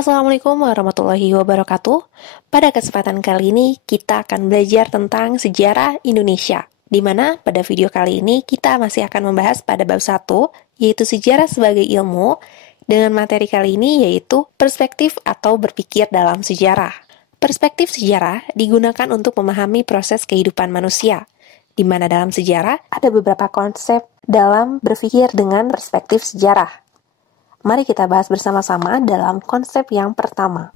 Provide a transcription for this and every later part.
Assalamualaikum warahmatullahi wabarakatuh. Pada kesempatan kali ini kita akan belajar tentang sejarah Indonesia, di mana pada video kali ini kita masih akan membahas pada bab 1, yaitu sejarah sebagai ilmu, dengan materi kali ini yaitu perspektif atau berpikir dalam sejarah. Perspektif sejarah digunakan untuk memahami proses kehidupan manusia, di mana dalam sejarah ada beberapa konsep dalam berpikir dengan perspektif sejarah. Mari kita bahas bersama-sama dalam konsep yang pertama.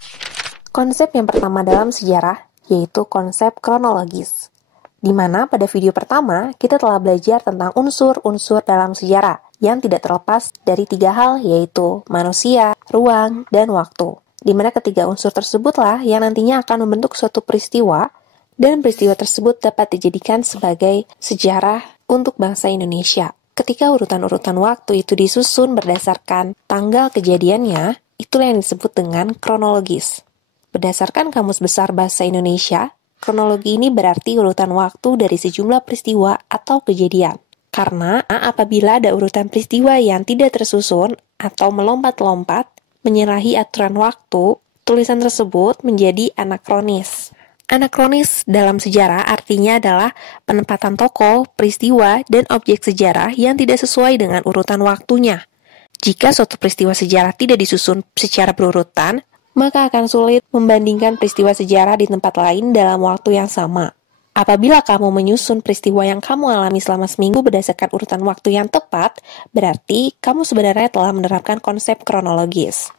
Konsep yang pertama dalam sejarah yaitu konsep kronologis, di mana pada video pertama kita telah belajar tentang unsur-unsur dalam sejarah yang tidak terlepas dari 3 hal, yaitu manusia, ruang, dan waktu. Di mana ketiga unsur tersebutlah yang nantinya akan membentuk suatu peristiwa, dan peristiwa tersebut dapat dijadikan sebagai sejarah untuk bangsa Indonesia. Ketika urutan-urutan waktu itu disusun berdasarkan tanggal kejadiannya, itulah yang disebut dengan kronologis. Berdasarkan Kamus Besar Bahasa Indonesia, kronologi ini berarti urutan waktu dari sejumlah peristiwa atau kejadian. Karena apabila ada urutan peristiwa yang tidak tersusun atau melompat-lompat, menyalahi aturan waktu, tulisan tersebut menjadi anakronis. Anakronis dalam sejarah artinya adalah penempatan tokoh, peristiwa, dan objek sejarah yang tidak sesuai dengan urutan waktunya. Jika suatu peristiwa sejarah tidak disusun secara berurutan, maka akan sulit membandingkan peristiwa sejarah di tempat lain dalam waktu yang sama. Apabila kamu menyusun peristiwa yang kamu alami selama seminggu berdasarkan urutan waktu yang tepat, berarti kamu sebenarnya telah menerapkan konsep kronologis.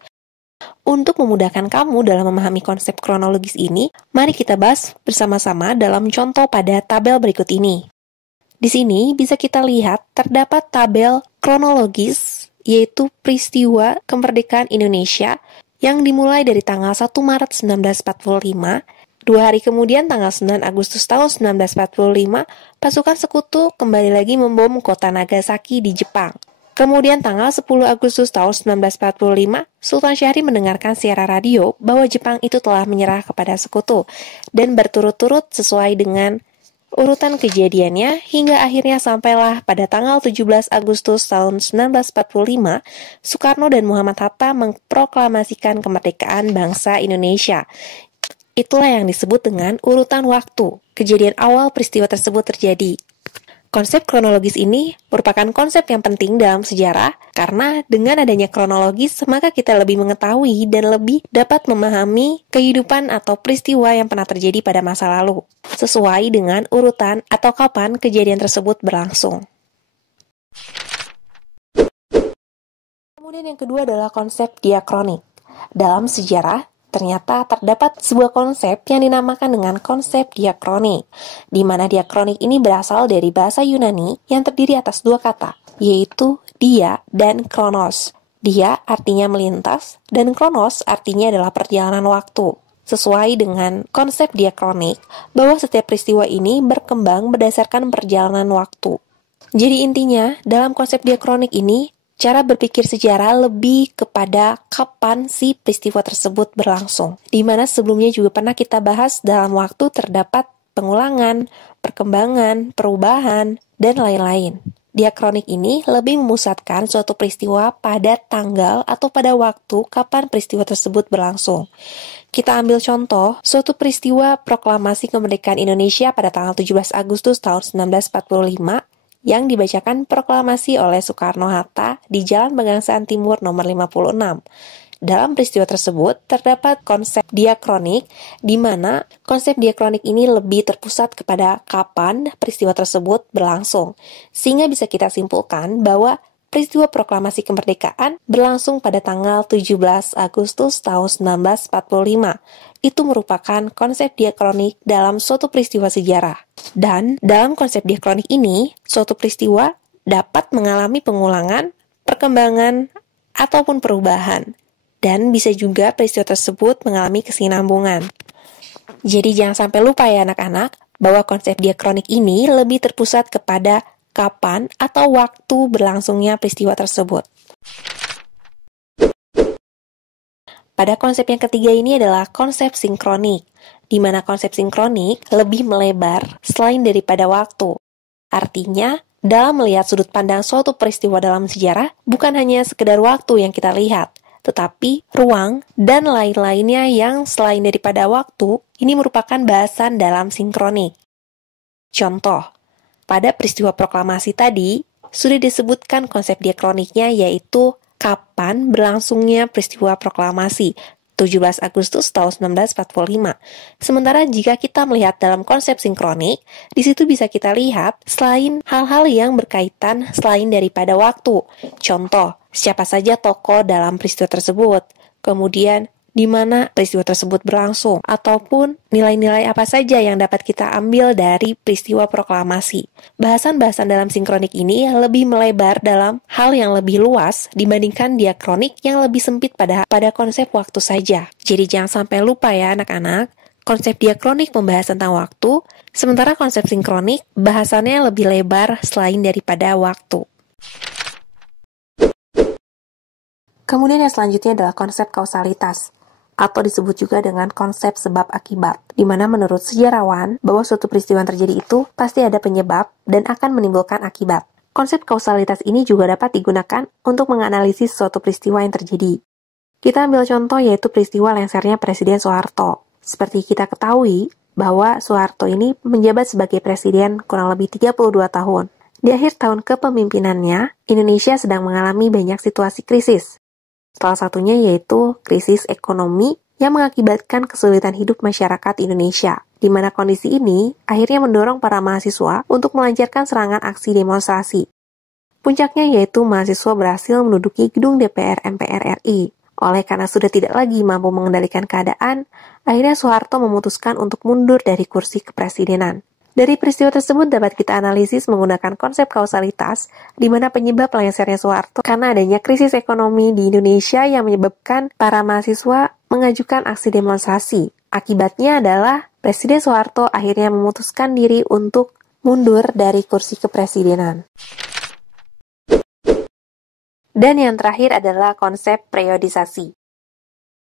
Untuk memudahkan kamu dalam memahami konsep kronologis ini, mari kita bahas bersama-sama dalam contoh pada tabel berikut ini. Di sini bisa kita lihat terdapat tabel kronologis, yaitu peristiwa kemerdekaan Indonesia yang dimulai dari tanggal 1 Maret 1945, 2 hari kemudian tanggal 9 Agustus tahun 1945, pasukan sekutu kembali lagi membom kota Nagasaki di Jepang. Kemudian tanggal 10 Agustus tahun 1945, Sultan Syahrir mendengarkan siaran radio bahwa Jepang itu telah menyerah kepada sekutu, dan berturut-turut sesuai dengan urutan kejadiannya, hingga akhirnya sampailah pada tanggal 17 Agustus tahun 1945, Soekarno dan Muhammad Hatta memproklamasikan kemerdekaan bangsa Indonesia. Itulah yang disebut dengan urutan waktu. Kejadian awal peristiwa tersebut terjadi. Konsep kronologis ini merupakan konsep yang penting dalam sejarah karena dengan adanya kronologis maka kita lebih mengetahui dan lebih dapat memahami kehidupan atau peristiwa yang pernah terjadi pada masa lalu sesuai dengan urutan atau kapan kejadian tersebut berlangsung. Kemudian yang kedua adalah konsep diakronik. Dalam sejarah ternyata terdapat sebuah konsep yang dinamakan dengan konsep diakronik, di mana diakronik ini berasal dari bahasa Yunani yang terdiri atas 2 kata, yaitu dia dan kronos. Dia artinya melintas, dan kronos artinya adalah perjalanan waktu. Sesuai dengan konsep diakronik, bahwa setiap peristiwa ini berkembang berdasarkan perjalanan waktu. Jadi intinya, dalam konsep diakronik ini, cara berpikir sejarah lebih kepada kapan si peristiwa tersebut berlangsung. Di mana sebelumnya juga pernah kita bahas dalam waktu terdapat pengulangan, perkembangan, perubahan, dan lain-lain. Diakronik ini lebih memusatkan suatu peristiwa pada tanggal atau pada waktu kapan peristiwa tersebut berlangsung. Kita ambil contoh, suatu peristiwa proklamasi kemerdekaan Indonesia pada tanggal 17 Agustus tahun 1945 yang dibacakan proklamasi oleh Soekarno-Hatta di Jalan Pegangsaan Timur nomor 56. Dalam peristiwa tersebut terdapat konsep diakronik, di mana konsep diakronik ini lebih terpusat kepada kapan peristiwa tersebut berlangsung, sehingga bisa kita simpulkan bahwa peristiwa proklamasi kemerdekaan berlangsung pada tanggal 17 Agustus tahun 1945. Itu merupakan konsep diakronik dalam suatu peristiwa sejarah. Dan dalam konsep diakronik ini, suatu peristiwa dapat mengalami pengulangan, perkembangan, ataupun perubahan. Dan bisa juga peristiwa tersebut mengalami kesinambungan. Jadi jangan sampai lupa ya anak-anak, bahwa konsep diakronik ini lebih terpusat kepada kapan atau waktu berlangsungnya peristiwa tersebut. Pada konsep yang ketiga ini adalah konsep sinkronik, di mana konsep sinkronik lebih melebar selain daripada waktu. Artinya, dalam melihat sudut pandang suatu peristiwa dalam sejarah, bukan hanya sekedar waktu yang kita lihat, tetapi ruang dan lain-lainnya yang selain daripada waktu, ini merupakan bahasan dalam sinkronik. Contoh, pada peristiwa proklamasi tadi, sudah disebutkan konsep diakroniknya yaitu kapan berlangsungnya peristiwa proklamasi, 17 Agustus tahun 1945. Sementara jika kita melihat dalam konsep sinkronik, di situ bisa kita lihat selain hal-hal yang berkaitan selain daripada waktu. Contoh, siapa saja tokoh dalam peristiwa tersebut, kemudian di mana peristiwa tersebut berlangsung, ataupun nilai-nilai apa saja yang dapat kita ambil dari peristiwa proklamasi. Bahasan-bahasan dalam sinkronik ini lebih melebar dalam hal yang lebih luas dibandingkan diakronik yang lebih sempit pada konsep waktu saja. Jadi jangan sampai lupa ya anak-anak, konsep diakronik membahas tentang waktu, sementara konsep sinkronik bahasannya lebih lebar selain daripada waktu. Kemudian yang selanjutnya adalah konsep kausalitas, atau disebut juga dengan konsep sebab akibat, di mana menurut sejarawan bahwa suatu peristiwa yang terjadi itu pasti ada penyebab dan akan menimbulkan akibat. Konsep kausalitas ini juga dapat digunakan untuk menganalisis suatu peristiwa yang terjadi. Kita ambil contoh yaitu peristiwa lengsernya Presiden Soeharto. Seperti kita ketahui bahwa Soeharto ini menjabat sebagai presiden kurang lebih 32 tahun. Di akhir tahun kepemimpinannya, Indonesia sedang mengalami banyak situasi krisis. Salah satunya yaitu krisis ekonomi yang mengakibatkan kesulitan hidup masyarakat Indonesia, di mana kondisi ini akhirnya mendorong para mahasiswa untuk melancarkan serangan aksi demonstrasi. Puncaknya yaitu mahasiswa berhasil menduduki gedung DPR MPR RI. Oleh karena sudah tidak lagi mampu mengendalikan keadaan, akhirnya Soeharto memutuskan untuk mundur dari kursi kepresidenan. Dari peristiwa tersebut dapat kita analisis menggunakan konsep kausalitas, di mana penyebab lengsernya Soeharto karena adanya krisis ekonomi di Indonesia yang menyebabkan para mahasiswa mengajukan aksi demonstrasi. Akibatnya adalah Presiden Soeharto akhirnya memutuskan diri untuk mundur dari kursi kepresidenan. Dan yang terakhir adalah konsep periodisasi.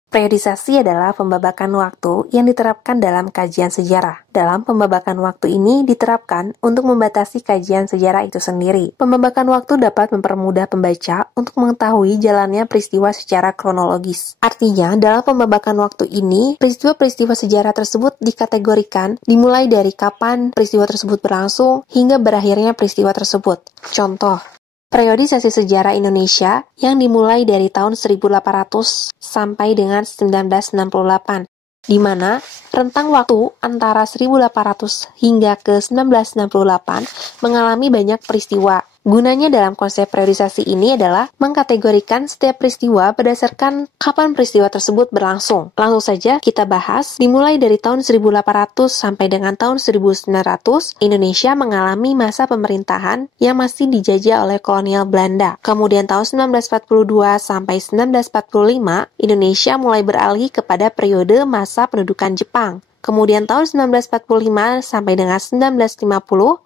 Periodisasi adalah pembabakan waktu yang diterapkan dalam kajian sejarah. Dalam pembabakan waktu ini diterapkan untuk membatasi kajian sejarah itu sendiri. Pembabakan waktu dapat mempermudah pembaca untuk mengetahui jalannya peristiwa secara kronologis. Artinya, dalam pembabakan waktu ini, peristiwa-peristiwa sejarah tersebut dikategorikan dimulai dari kapan peristiwa tersebut berlangsung hingga berakhirnya peristiwa tersebut. Contoh, periodisasi sejarah Indonesia yang dimulai dari tahun 1800 sampai dengan 1968, di mana rentang waktu antara 1800 hingga ke 1968 mengalami banyak peristiwa. Gunanya dalam konsep periodisasi ini adalah mengkategorikan setiap peristiwa berdasarkan kapan peristiwa tersebut berlangsung. Langsung saja kita bahas, dimulai dari tahun 1800 sampai dengan tahun 1900, Indonesia mengalami masa pemerintahan yang masih dijajah oleh kolonial Belanda. Kemudian tahun 1942 sampai 1945, Indonesia mulai beralih kepada periode masa pendudukan Jepang. Kemudian tahun 1945 sampai dengan 1950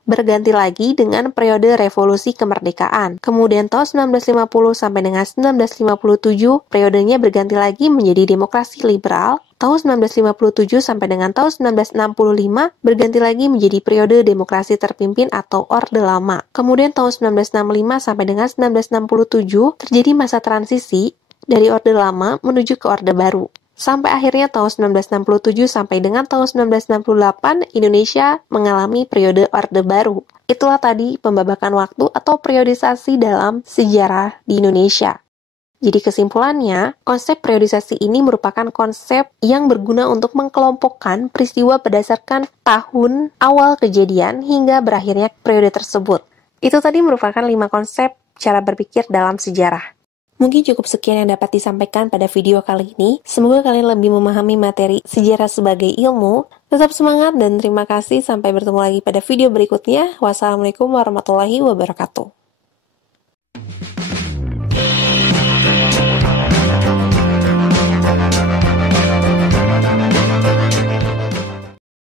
berganti lagi dengan periode revolusi kemerdekaan. Kemudian tahun 1950 sampai dengan 1957 periodenya berganti lagi menjadi demokrasi liberal. Tahun 1957 sampai dengan tahun 1965 berganti lagi menjadi periode demokrasi terpimpin atau Orde Lama. Kemudian tahun 1965 sampai dengan 1967 terjadi masa transisi dari Orde Lama menuju ke Orde Baru. Sampai akhirnya tahun 1967 sampai dengan tahun 1968, Indonesia mengalami periode Orde Baru. Itulah tadi pembabakan waktu atau periodisasi dalam sejarah di Indonesia. Jadi kesimpulannya, konsep periodisasi ini merupakan konsep yang berguna untuk mengkelompokkan peristiwa berdasarkan tahun awal kejadian hingga berakhirnya periode tersebut. Itu tadi merupakan 5 konsep cara berpikir dalam sejarah. Mungkin cukup sekian yang dapat disampaikan pada video kali ini. Semoga kalian lebih memahami materi sejarah sebagai ilmu. Tetap semangat dan terima kasih. Sampai bertemu lagi pada video berikutnya. Wassalamualaikum warahmatullahi wabarakatuh.